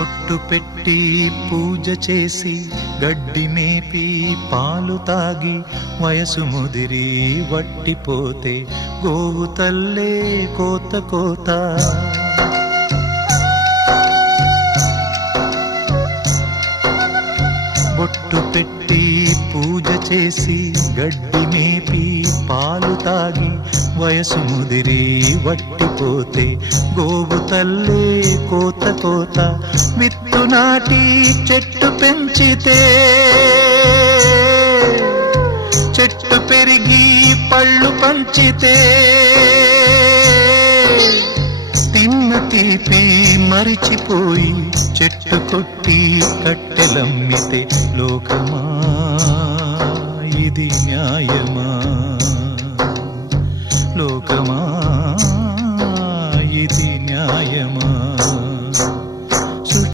బొట్టు పెట్టి పూజ చేసి గడ్డి మేపి పాలు తాగి వయసు ముదిరి వట్టిపోతే గోవు తల్లే కోత కోత. బొట్టు పెట్టి పూజ చేసి గడ్డి మేపి పాలు తాగి వయసు ముదిరి వట్టిపోతే గోవు తల్లే కోత కోత. విత్తు నాటి చెట్టు పెంచితే చెట్టు పెరిగి పళ్ళు పంచితే తిన్న తీపి మరిచిపోయి చెట్టు కొట్టి కట్టెలమ్మితే లోకమా ఇది న్యాయమా? లోకమా